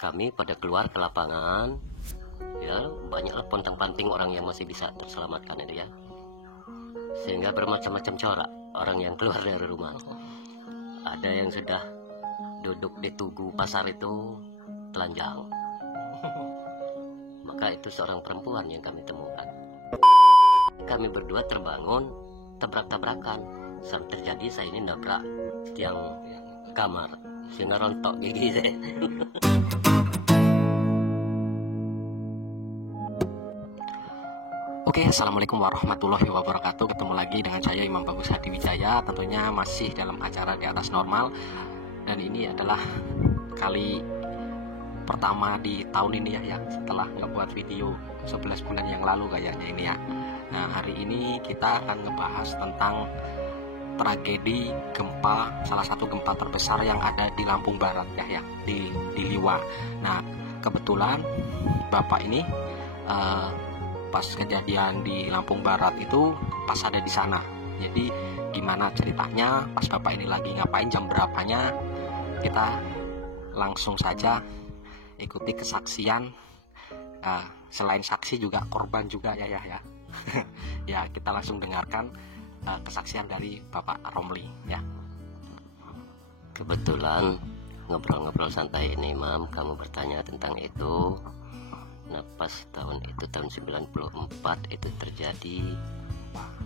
kami pada keluar ke lapangan, ya banyaklah pontang-panting orang yang masih bisa terselamatkan itu ya, sehingga bermacam-macam corak orang yang keluar dari rumah. Ada yang sudah duduk di tugu pasar itu telanjang, maka itu seorang perempuan yang kami temukan. Kami berdua terbangun tabrak-tabrakan, sampai terjadi saya ini nabrak tiang kamar sehingga rontok gigi saya. Oke, assalamualaikum warahmatullahi wabarakatuh. Ketemu lagi dengan saya Imam Bagus Hadi Wijaya. Tentunya masih dalam acara Di Atas Normal. Dan ini adalah kali pertama di tahun ini ya, setelah nggak buat video 11 bulan yang lalu kayaknya ini ya. Nah, hari ini kita akan ngebahas tentang tragedi gempa, salah satu gempa terbesar yang ada di Lampung Barat ya, di Liwa. Nah, kebetulan Bapak ini pas kejadian di Lampung Barat itu pas ada di sana. Jadi gimana ceritanya, pas Bapak ini lagi ngapain, jam berapanya, kita langsung saja ikuti kesaksian. Selain saksi juga korban juga ya. Ya, kita langsung dengarkan kesaksian dari Bapak Romli ya. Kebetulan ngobrol-ngobrol santai ini, Mam, kamu bertanya tentang itu. Nah, pas tahun 94 itu terjadi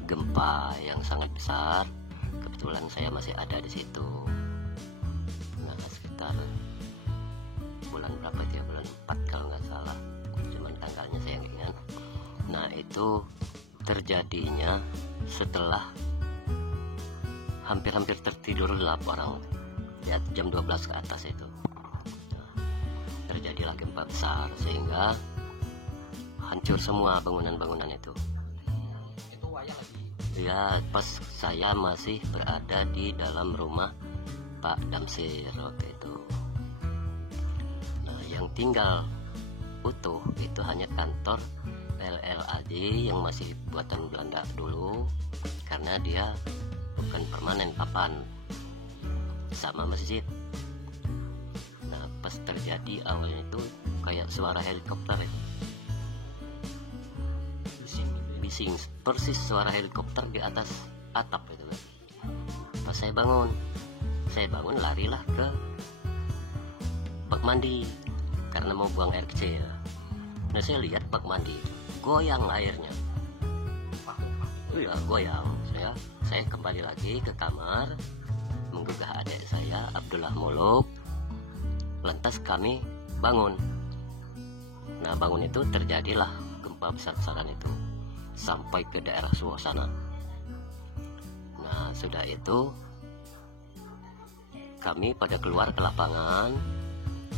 gempa yang sangat besar. Kebetulan saya masih ada di situ. Nah, sekitar bulan berapa itu ya, bulan 4 kalau nggak salah, cuman tanggalnya saya nggak ingat. Nah, itu terjadinya setelah hampir-hampir tertidur gelap orang ya, jam 12 ke atas itu. Nah, terjadilah gempa besar sehingga hancur semua bangunan-bangunan itu. Itu wayang lagi. Ya, pas saya masih berada di dalam rumah Pak Damsir waktu itu. Nah, yang tinggal utuh itu hanya kantor LLAD yang masih buatan Belanda dulu, karena dia bukan permanen, papan sama masjid. Nah, pas terjadi awalnya itu kayak suara helikopter ya. Bising persis suara helikopter di atas atap itu kan. Pas saya bangun larilah ke bak mandi karena mau buang air kecil. Nah, saya lihat bak mandi goyang airnya. Iya, goyang. Saya kembali lagi ke kamar, menggugah adik saya Abdullah Muluk. Lantas kami bangun. Nah, bangun itu terjadilah gempa besar-besaran itu sampai ke daerah Suwosana. Nah, sudah itu kami pada keluar ke lapangan,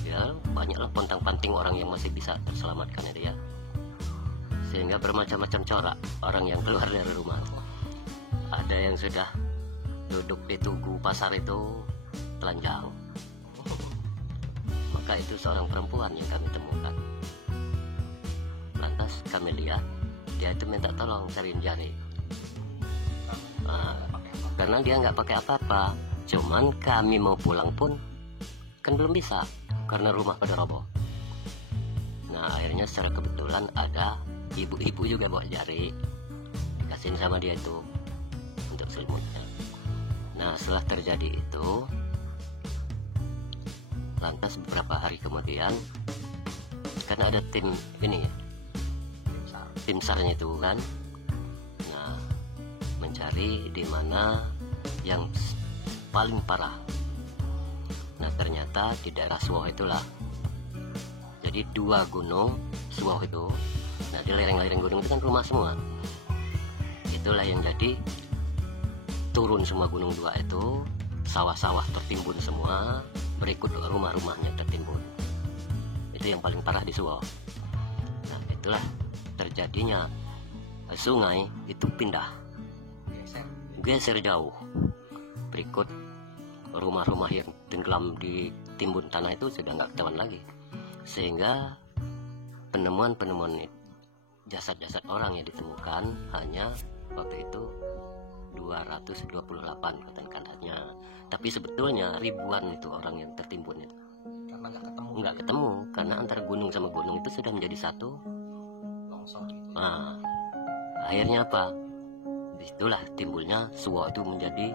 ya banyaklah pontang-panting orang yang masih bisa terselamatkan itu ya, sehingga bermacam-macam corak orang yang keluar dari rumah. Ada yang sudah duduk di tugu pasar itu telanjang, maka itu seorang perempuan yang kami temukan. Lantas kami lihat dia itu minta tolong cariin jari. Karena dia nggak pakai apa-apa, cuman kami mau pulang pun kan belum bisa karena rumah pada roboh. Nah, akhirnya secara kebetulan ada ibu-ibu juga bawa jari, dikasihin sama dia itu untuk selimutnya. Nah, setelah terjadi itu, lantas beberapa hari kemudian kan ada tim ini ya, tim SAR-nya itu kan, nah mencari di mana yang paling parah. Nah, ternyata di daerah Suwoh itulah. Jadi 2 gunung Suwoh itu, nah di lereng-lereng gunung itu kan rumah semua. Itulah yang jadi turun semua gunung 2 itu, sawah-sawah tertimbun semua, berikut rumah-rumahnya tertimbun. Itu yang paling parah di Suwoh. Nah, itulah terjadinya sungai itu pindah, geser jauh, berikut rumah-rumah yang tenggelam di timbun tanah itu sudah nggak ketahuan lagi, sehingga penemuan jasad-jasad orang yang ditemukan hanya waktu itu 228 katakanlah, tapi sebetulnya ribuan itu orang yang tertimbun itu. Karena nggak ketemu karena antara gunung sama gunung itu sudah menjadi satu longsor gitu. Nah, akhirnya apa? Itulah timbulnya Suwo itu menjadi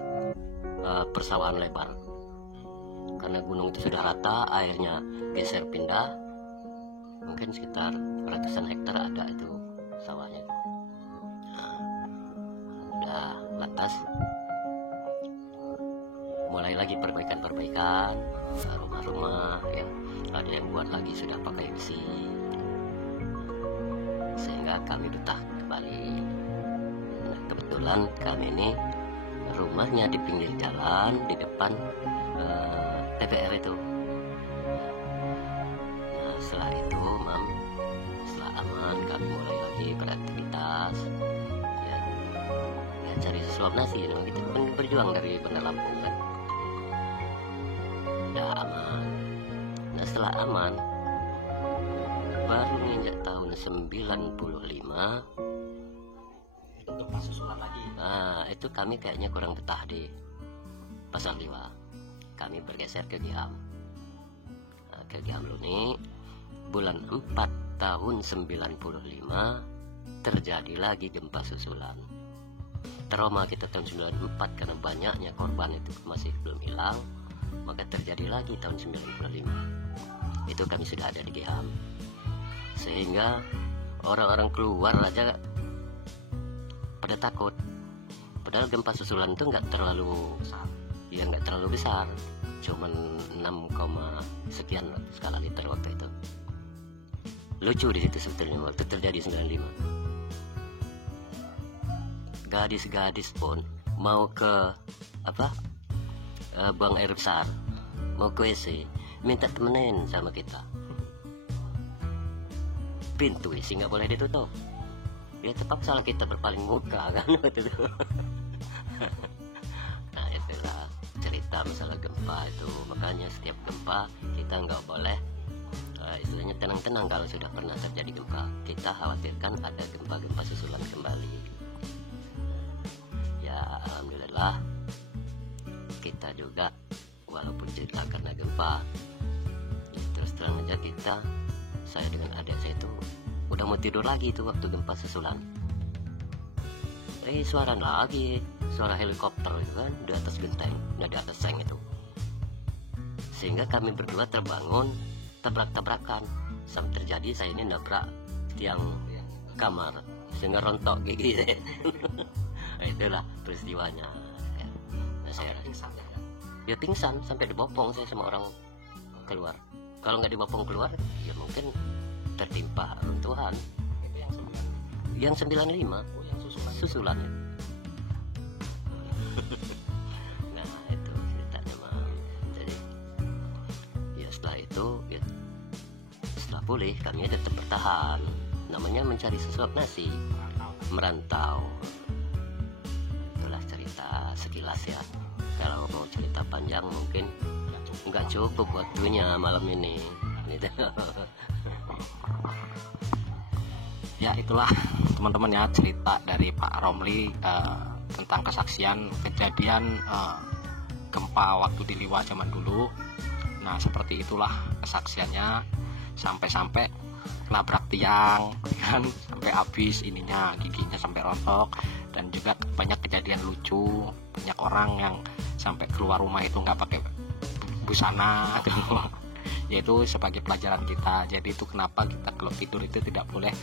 persawahan lebar. Karena gunung itu sudah rata, airnya geser pindah, mungkin sekitar ratusan hektar ada itu sawahnya. Nah, udah lantas mulai lagi perbaikan rumah-rumah ya, ada yang buat lagi sudah pakai besi, sehingga kami betah kembali. Nah, kebetulan kami ini rumahnya di pinggir jalan di depan TPR itu. Nah, setelah itu setelah aman kami mulai lagi beraktivitas ya, cari sesuap nasi dong, gitu kan, berjuang dari Bandar Lampung kan. Udah aman. Nah, setelah aman baru menginjak tahun 95 Itu gempa susulan lagi. nah itu kami kayaknya kurang betah di Pasar Liwa. Kami bergeser ke Giham. Nah, ke Giham ini bulan 4 tahun 95 terjadi lagi gempa susulan. Trauma kita tahun 94 karena banyaknya korban itu masih belum hilang, maka terjadi lagi tahun 95. Itu kami sudah ada di Giham, sehingga orang-orang keluar aja pada takut. Padahal gempa susulan itu nggak terlalu besar, ya nggak terlalu besar, cuman 6, sekian skala liter waktu itu. Lucu di situ sebetulnya waktu terjadi 95. Gadis-gadis pun mau ke buang air besar, mau ke WC, minta temenin sama kita. Pintu isi nggak boleh ditutup. Ya terpaksa kita berpaling muka kan waktu itu. Nah, itulah cerita masalah gempa itu. Makanya setiap gempa kita nggak boleh istilahnya tenang-tenang kalau sudah pernah terjadi gempa. Kita khawatirkan ada gempa-gempa susulan kembali. Ya alhamdulillah kita juga walaupun cerita karena gempa, ya, terus terang aja saya dengan adik saya itu udah mau tidur lagi itu waktu gempa susulan. Suara lagi, suara helikopter itu kan di atas genteng, di atas seng itu. Sehingga kami berdua terbangun, tabrak-tabrakan. Sampai terjadi saya ini nabrak tiang kamar sehingga rontok gigi saya. Nah, itulah peristiwanya. Nah, saya ya pingsan sampai dibopong saya sama orang keluar. Kalau nggak dibopong keluar, ya mungkin tertimpa runtuhan. Itu yang 95. Oh, yang susulan. Nah, itu ceritanya mah. Jadi ya setelah itu ya, setelah pulih kami tetap bertahan. Namanya mencari sesuap nasi, merantau. Itulah cerita sekilas ya. Kalau mau cerita panjang mungkin nggak cukup waktunya malam ini. Ya, itulah teman-teman ya cerita dari Pak Romli tentang kesaksian kejadian gempa waktu di Liwa zaman dulu. Nah, seperti itulah kesaksiannya, sampai-sampai nabrak tiang kan, sampai habis ininya, giginya sampai rontok. Dan juga banyak kejadian lucu, banyak orang yang sampai keluar rumah itu nggak pakai busana gitu. Yaitu sebagai pelajaran kita. Jadi itu kenapa kita kalau tidur itu tidak boleh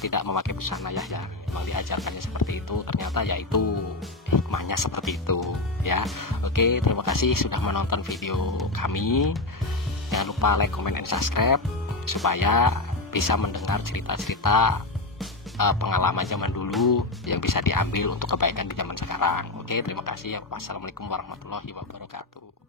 tidak memakai busana ya. Memang diajarkannya seperti itu, ternyata ya itu hikmahnya seperti itu ya. Oke, terima kasih sudah menonton video kami. Jangan lupa like, comment, and subscribe supaya bisa mendengar cerita-cerita pengalaman zaman dulu yang bisa diambil untuk kebaikan di zaman sekarang. Oke, terima kasih. Wassalamualaikum warahmatullahi wabarakatuh.